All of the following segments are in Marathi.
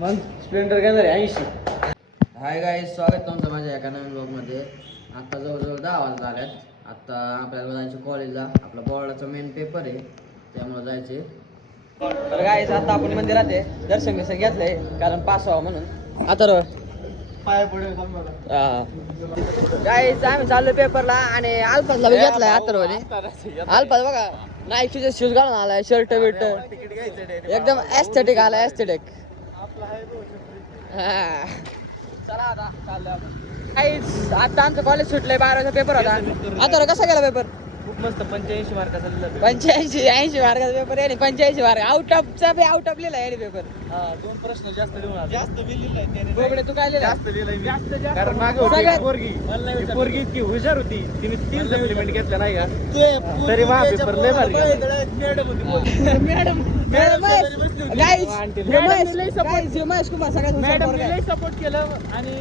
मग स्प्लेंडर घेणार आहे 80. हाय गाईज, स्वागत तुमचं माझ्या एका नवीन ब्लॉगमध्ये. आत्ता जवळजवळ 10 वाजता आल्यात. आत्ता आपल्याला जायचं कॉलेजला. आपला बोर्डाचा मेन पेपर आहे, त्यामुळे जायचे. तर गाईज आता आपण मंदिरात आहे, दर्शन कसं घेतलंय कारण पास व्हावं म्हणून. आता पाय पडेल गाईज आम्ही चाललो पेपरला आणि अल्फाजला बी घेतलाय अथर्वने. अल्फाज बघा नाईकचे शूज घालून आलाय, शर्ट बिर्ट एकदम एस्थेटिक आलाय, एस्थेटिक. चला आता चाललोय आपण. काहीच आता आमचं कॉलेज सुटलंय, 12चा पेपर होता. आता कसा गेला पेपर? खूप मस्त. 85 मार्काचा 85 मार्काचा पेपर आहे. 85 मार्क आउट ऑफचा बी आउट ऑफ लिहिला आहे पेपर. 2 प्रश्न जास्त लिहून आले. जास्त बी लिहिलाय गोगडे तू काय लिहिला? जास्त लिहिलाय मी. कारण मागे होती पोरगी इतकी हुशार होती, तिने 3 सप्लिमेंट घेतल्या नाही का, तरी मा पेपर लय भारी गेला. महेश कुमार सगळ्यात मॅडम सपोर्ट केलं आणि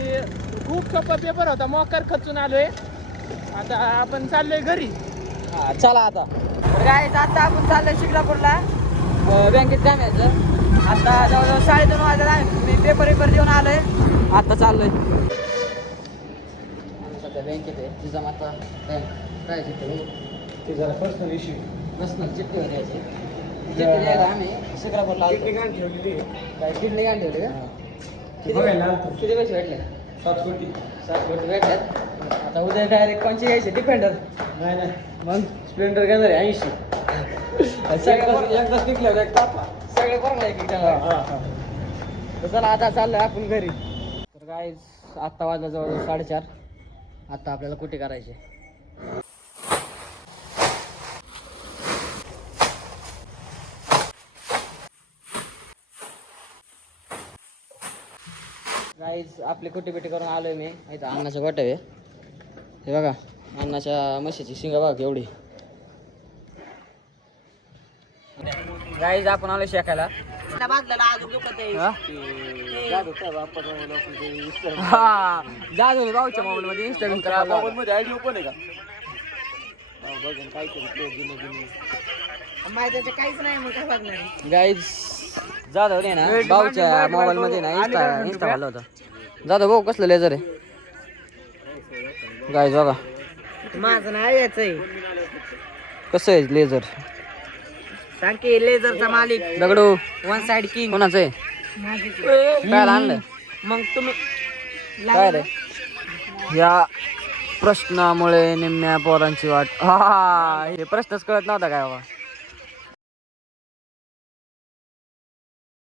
खूप सोपा पेपर होता. मोकार खचून आलोय. आता आपण चाललोय घरी. चला आता काय आता आपण चाललोय शिक्रापूरला बँकेत काम यायचं. आता जवळजवळ 2:30 वाजता मी पेपर देऊन आलोय. आता चाललोय सध्या बँकेत आहे. तिचा माता काय ते जरा पर्सनल इश्यू. पर्सनल चिठ्ठी होती याची. चिठ्ठी द्यायला आम्ही शिक्रापूरला आलो. ठिकाण ठेवलेली काय किडनी गांधी होती का? बघायला किती पैसे भेटले? 7 कोटी. 7 कोटी भेटल्यात. आता उद्या डायरेक्ट कोणची घ्यायची? डिफेंडर. नाही मग स्प्लेंडर घेणार आहे 80. एकदा निघलं एक टापा सगळे बरोबर आहे की चला आता चाललोय आपण घरी. तर काय आत्ता वाजला जवळजवळ 4:30. आता आपल्याला कुठे करायचे? गाईज आपली कुटी बिटी करून आलोय मी. इथं अन्नाचं गोठं आहे. हे बघा अन्नाच्या म्हशीची शिंगा बघा एवढी. गाईज आपण आलो शेकायला. जाधव भाऊच्या मोबाईल मध्ये इंस्टाग्राम करायला. मध्ये आयडी ओपन आहे का? गाईज जाधव नाही ना भाऊच्या मोबाईल मध्ये ना इंस्टा घालला होता. जाधव भाऊ कसलं लेझर आहे गाईज बघा. माझं नाव यायचंय. कसं आहे लेझर? सांग की लेझरचा मालिक दगडू 1 साइड किंग. कोणाचं आहे? काय आणलं मग तुम्ही काय रे? या प्रश्नामुळे निम्म्या पोरांची वाट. हा हे प्रश्नच कळत नव्हता काय बाबा.